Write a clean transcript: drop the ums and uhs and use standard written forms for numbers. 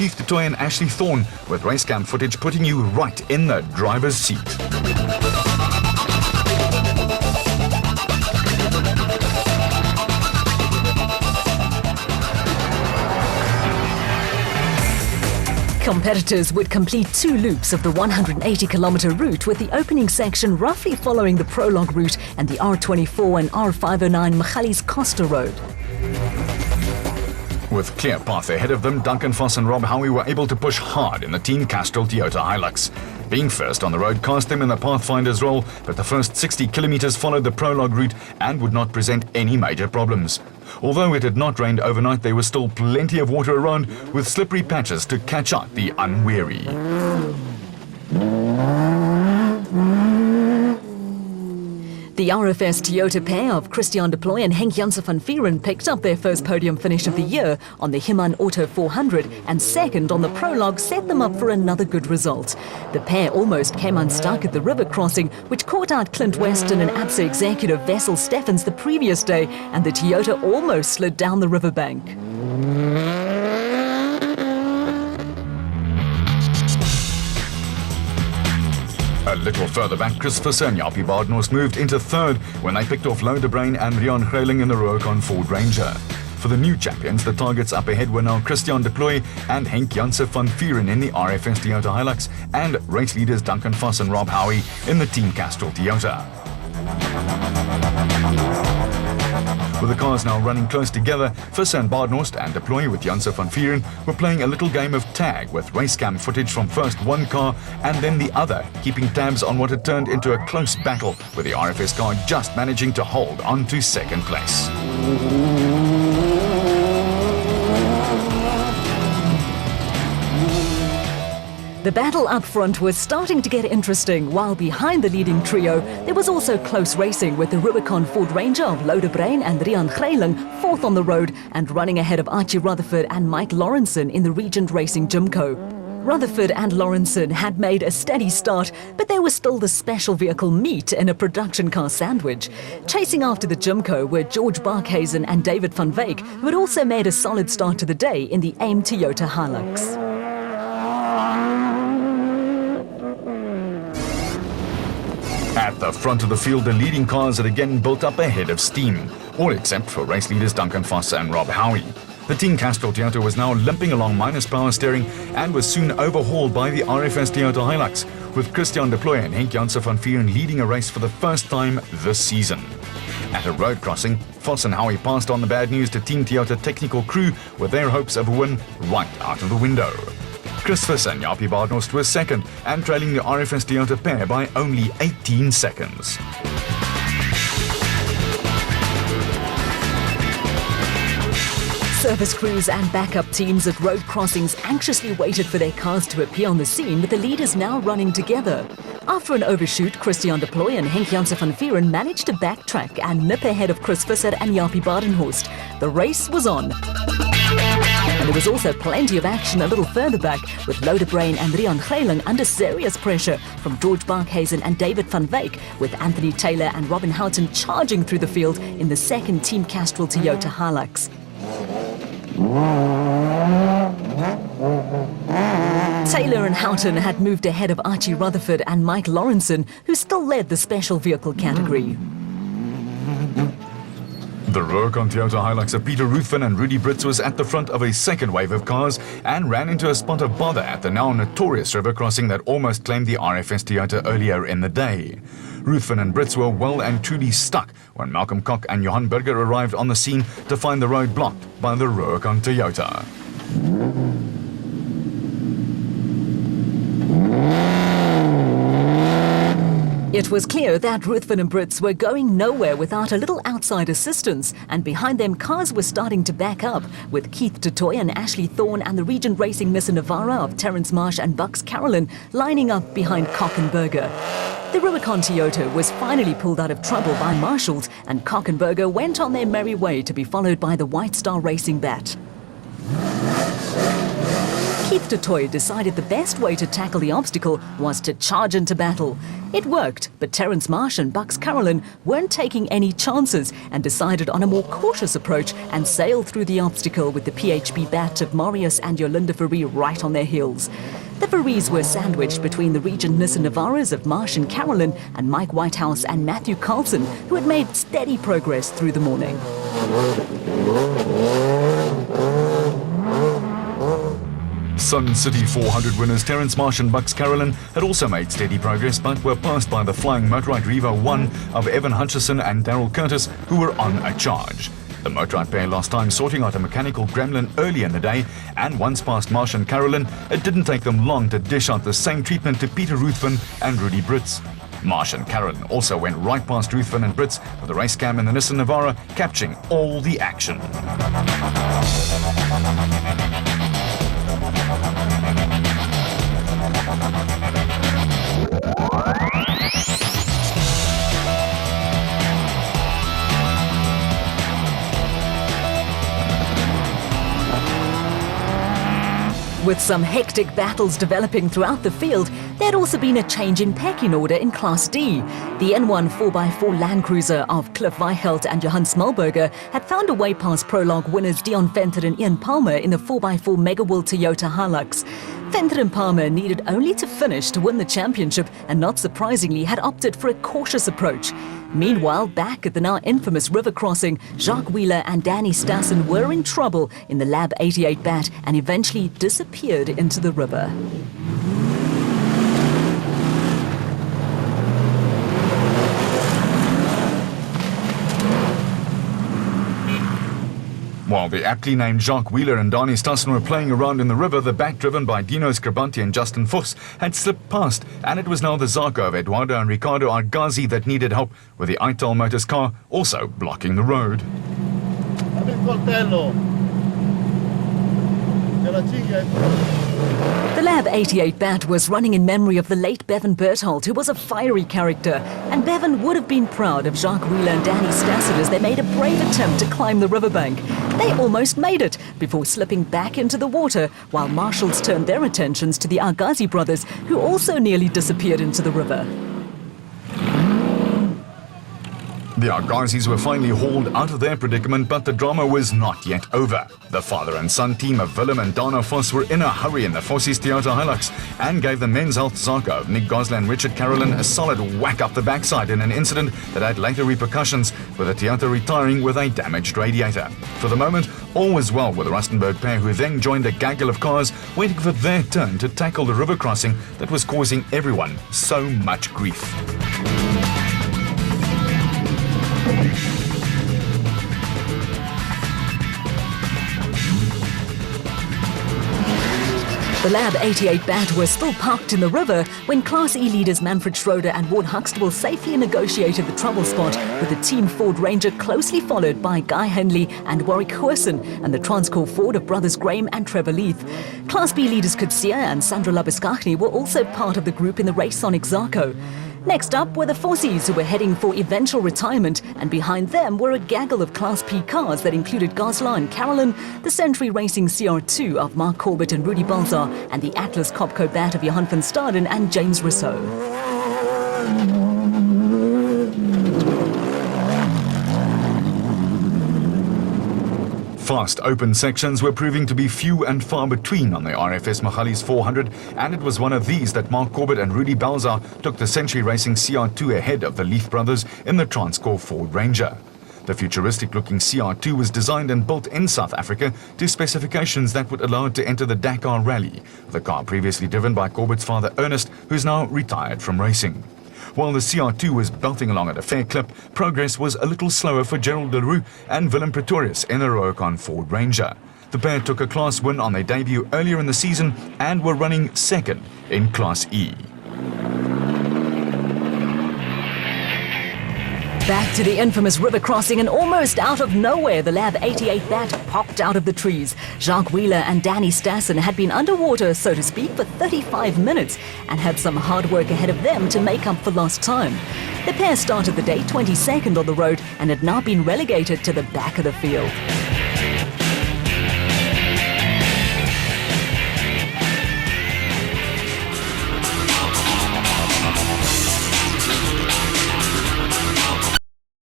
Keith Dutoy and Ashley Thorne, with race cam footage putting you right in the driver's seat. Competitors would complete 2 loops of the 180-kilometre route, with the opening section roughly following the prologue route and the R24 and R509 Magalies Costa Road. With clear path ahead of them, Duncan Voss and Rob Howie were able to push hard in the Team Castrol Toyota Hilux. Being first on the road cast them in the Pathfinder's role, but the first 60 kilometres followed the prologue route and would not present any major problems. Although it had not rained overnight, there was still plenty of water around, with slippery patches to catch out the unwary. The RFS Toyota pair of Christian Deploy and Henk Janse van Vieren picked up their first podium finish of the year on the Himan Auto 400, and second on the prologue set them up for another good result. The pair almost came unstuck at the river crossing, which caught out Clint Weston and ABSA executive Wessel Steffens the previous day, and the Toyota almost slid down the riverbank. A little further back, Chris Visser and Jaapie Badenhorst moved into third when they picked off Loudebrain and Rian Greiling in the Rubicon Ford Ranger. For the new champions, the targets up ahead were now Christian Deploy and Henk Janse van Vieren in the RFS Toyota Hilux, and race leaders Duncan Voss and Rob Howie in the Team Castrol Toyota. With the cars now running close together, Visser and Badenhorst and Deploy with Janse van Vieren were playing a little game of tag with race cam footage from first one car and then the other, keeping tabs on what had turned into a close battle, with the RFS car just managing to hold on to second place. The battle up front was starting to get interesting, while behind the leading trio, there was also close racing, with the Rubicon Ford Ranger of Loudebrain and Rian Greiling fourth on the road and running ahead of Archie Rutherford and Mike Lawrenson in the Regent Racing Jimco. Rutherford and Lawrenson had made a steady start, but they were still the special vehicle meat in a production car sandwich. Chasing after the Jimco were George Barkhuizen and David van Wyk, who had also made a solid start to the day in the AIM Toyota Hilux. At the front of the field, the leading cars had again built up a head of steam, all except for race leaders Duncan Voss and Rob Howie. The Team Castrol Toyota was now limping along minus power steering and was soon overhauled by the RFS Toyota Hilux, with Christian Deploy and Henk Janse van Vieren leading a race for the first time this season. At a road crossing, Voss and Howie passed on the bad news to Team Toyota technical crew, with their hopes of a win right out of the window. Chris Visser and Jaapie Badenhorst were second and trailing the RFS Toyota pair by only 18 seconds. Service crews and backup teams at road crossings anxiously waited for their cars to appear on the scene, with the leaders now running together. After an overshoot, Christian Deploy and Henk Janse van Vieren managed to backtrack and nip ahead of Chris Visser and Jaapie Badenhorst. The race was on. And there was also plenty of action a little further back, with Loudebrain and Rian Greiling under serious pressure from George Barkhuizen and David van Wyk, with Anthony Taylor and Robin Houghton charging through the field in the second Team Castrol Toyota Hilux. Taylor and Houghton had moved ahead of Archie Rutherford and Mike Lawrenson, who still led the special vehicle category. The Rubicon Toyota Hilux of Peter Ruthven and Rudy Brits was at the front of a second wave of cars and ran into a spot of bother at the now notorious river crossing that almost claimed the RFS Toyota earlier in the day. Ruthven and Brits were well and truly stuck when Malcolm Koch and Johan Burger arrived on the scene to find the road blocked by the Rubicon Toyota. It was clear that Ruthven and Brits were going nowhere without a little outside assistance, and behind them cars were starting to back up, with Keith Dutoy and Ashley Thorne and the Regent Racing Missa Navara of Terence Marsh and Bucks Carolyn lining up behind Koch and Burger. The Rubicon Toyota was finally pulled out of trouble by marshals, and Koch and Burger went on their merry way to be followed by the White Star Racing Bat. Keith Yves de Toy decided the best way to tackle the obstacle was to charge into battle. It worked, but Terence Marsh and Bucks Carolyn weren't taking any chances and decided on a more cautious approach and sailed through the obstacle with the PHB bat of Marius and Yolinda Verree right on their heels. The Verrees were sandwiched between the Regent Nissan Navaras of Marsh and Carolyn and Mike Whitehouse and Matthew Carlson, who had made steady progress through the morning. Sun City 400 winners Terence Marsh and Bucks Carolyn had also made steady progress, but were passed by the Flying Motorite Revo 1 of Evan Hutchison and Daryl Curtis, who were on a charge. The Motorite pair lost time sorting out a mechanical gremlin early in the day, and once past Marsh and Carolyn, it didn't take them long to dish out the same treatment to Peter Ruthven and Rudy Brits. Marsh and Carolyn also went right past Ruthven and Brits, with the race cam in the Nissan Navara capturing all the action. With some hectic battles developing throughout the field, there had also been a change in pecking order in Class D. The N1 4x4 Land Cruiser of Cliff Weichelt and Johan Smallberger had found a way past prologue winners Dion Venter and Ian Palmer in the 4x4 Mega World Toyota Hilux. Venter and Palmer needed only to finish to win the championship and, not surprisingly, had opted for a cautious approach. Meanwhile, back at the now infamous river crossing, Jacques Wheeler and Danny Stassen were in trouble in the Lab 88 bat and eventually disappeared into the river. While the aptly named Jacques Wheeler and Danny Stassen were playing around in the river, the bat driven by Dino Scribanti and Justin Fuchs had slipped past, and it was now the Zarko of Eduardo and Ricardo Argazi that needed help, with the Ital Motors car also blocking the road. The Lab 88 bat was running in memory of the late Bevan Berthold, who was a fiery character, and Bevan would have been proud of Jacques Wheeler and Danny Stassen as they made a brave attempt to climb the riverbank. They almost made it before slipping back into the water, while marshals turned their attentions to the Argazi brothers, who also nearly disappeared into the river. The Argazis were finally hauled out of their predicament, but the drama was not yet over. The father and son team of Willem and Dana Vos were in a hurry in the Fossies Toyota Hilux and gave the men's health Zarko of Nick Gosler and Richard Carolyn a solid whack up the backside in an incident that had later repercussions, with the Toyota retiring with a damaged radiator. For the moment, all was well with the Rustenburg pair, who then joined a gaggle of cars waiting for their turn to tackle the river crossing that was causing everyone so much grief. The Lab 88 bat was still parked in the river when Class E leaders Manfred Schroeder and Ward Huxtable safely negotiated the trouble spot, with the Team Ford Ranger closely followed by Guy Henley and Warwick Goosen and the Transcorp Ford of brothers Graham and Trevor Leith. Class B leaders Kutsia and Sandra Labiskachny were also part of the group in the Racesonic Zarko. Next up were the Fossies, who were heading for eventual retirement, and behind them were a gaggle of Class P cars that included Goslar and Carolyn, the Century Racing CR2 of Mark Corbett and Rudy Balzar, and the Atlas Copco bat of Johan van Staden and James Rousseau. Fast open sections were proving to be few and far between on the RFS Magalies 400, and it was one of these that Mark Corbett and Rudy Balzar took the Century Racing CR2 ahead of the Leith brothers in the Transcorp Ford Ranger. The futuristic-looking CR2 was designed and built in South Africa to specifications that would allow it to enter the Dakar Rally, the car previously driven by Corbett's father Ernest, who's now retired from racing. While the CR2 was belting along at a fair clip, progress was a little slower for Gerald Leroux and Willem Pretorius in the Roacon Ford Ranger. The pair took a class win on their debut earlier in the season and were running second in Class E. Back to the infamous river crossing, and almost out of nowhere, the Lab 88 bat popped out of the trees. Jacques Wheeler and Danny Stassen had been underwater, so to speak, for 35 minutes and had some hard work ahead of them to make up for lost time. The pair started the day 22nd on the road and had now been relegated to the back of the field.